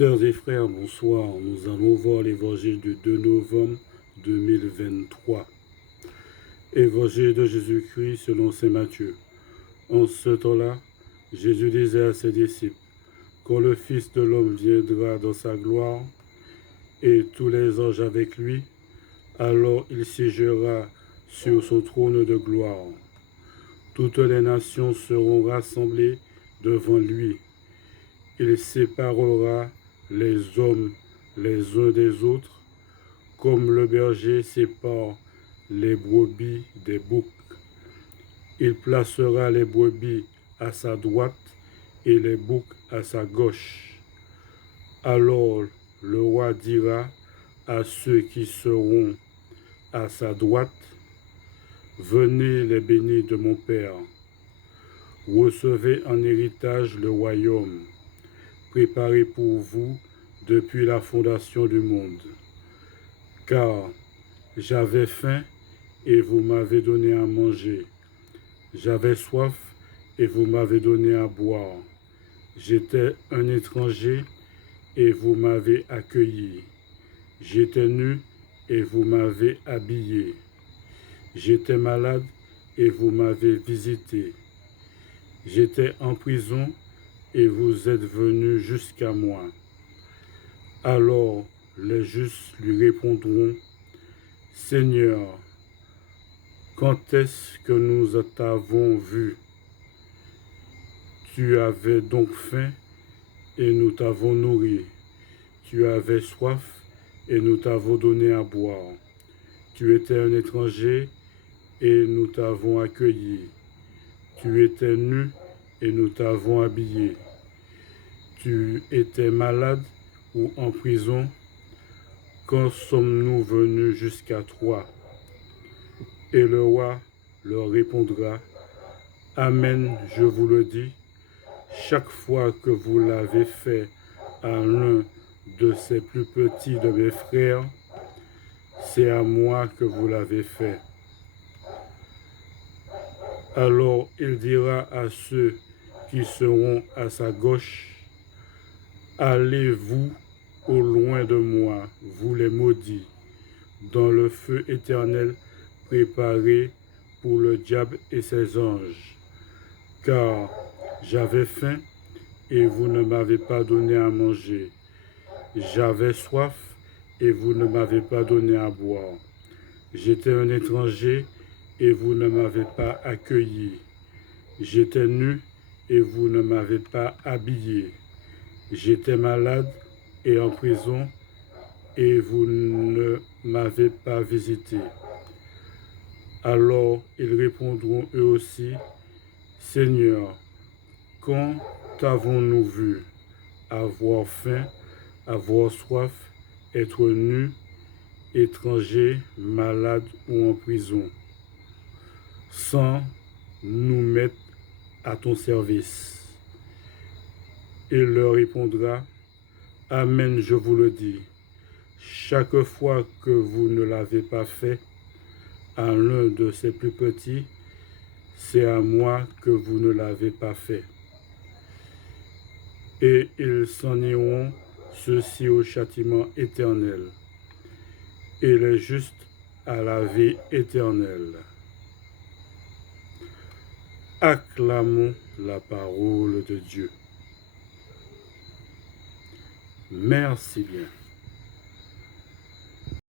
Sœurs et frères, bonsoir. Nous allons voir l'évangile du 2 novembre 2023. Évangile de Jésus-Christ selon saint Matthieu. En ce temps-là, Jésus disait à ses disciples, « Quand le Fils de l'homme viendra dans sa gloire, et tous les anges avec lui, alors il siégera sur son trône de gloire. Toutes les nations seront rassemblées devant lui. Il séparera les hommes les uns des autres, comme le berger sépare les brebis des boucs. Il placera les brebis à sa droite et les boucs à sa gauche. Alors le roi dira à ceux qui seront à sa droite, « Venez les bénis de mon Père, recevez en héritage le royaume, préparé pour vous depuis la fondation du monde. Car j'avais faim et vous m'avez donné à manger, j'avais soif et vous m'avez donné à boire, j'étais un étranger et vous m'avez accueilli, j'étais nu et vous m'avez habillé, j'étais malade et vous m'avez visité, j'étais en prison et vous êtes venus jusqu'à moi. » Alors les justes lui répondront, « Seigneur, quand est-ce que nous t'avons vu? Tu avais donc faim et nous t'avons nourri. Tu avais soif et nous t'avons donné à boire. Tu étais un étranger et nous t'avons accueilli. Tu étais nu et nous t'avons habillé. Tu étais malade ou en prison, quand sommes-nous venus jusqu'à toi? » Et le roi leur répondra, « Amen, je vous le dis, chaque fois que vous l'avez fait à l'un de ces plus petits de mes frères, c'est à moi que vous l'avez fait. » Alors il dira à ceux qui seront à sa gauche, « Allez-vous au loin de moi, vous les maudits, dans le feu éternel préparé pour le diable et ses anges. Car j'avais faim et vous ne m'avez pas donné à manger. J'avais soif et vous ne m'avez pas donné à boire. J'étais un étranger et vous ne m'avez pas accueilli. J'étais nu et vous ne m'avez pas habillé. J'étais malade et en prison et vous ne m'avez pas visité. » Alors ils répondront eux aussi, « Seigneur, quand t'avons-nous vu avoir faim, avoir soif, être nu, étranger, malade ou en prison, sans nous mettre à ton service? » Il leur répondra, « Amen, je vous le dis, chaque fois que vous ne l'avez pas fait à l'un de ces plus petits, c'est à moi que vous ne l'avez pas fait. » Et ils s'en iront, ceux-ci au châtiment éternel, et les justes à la vie éternelle. Acclamons la parole de Dieu. Merci bien.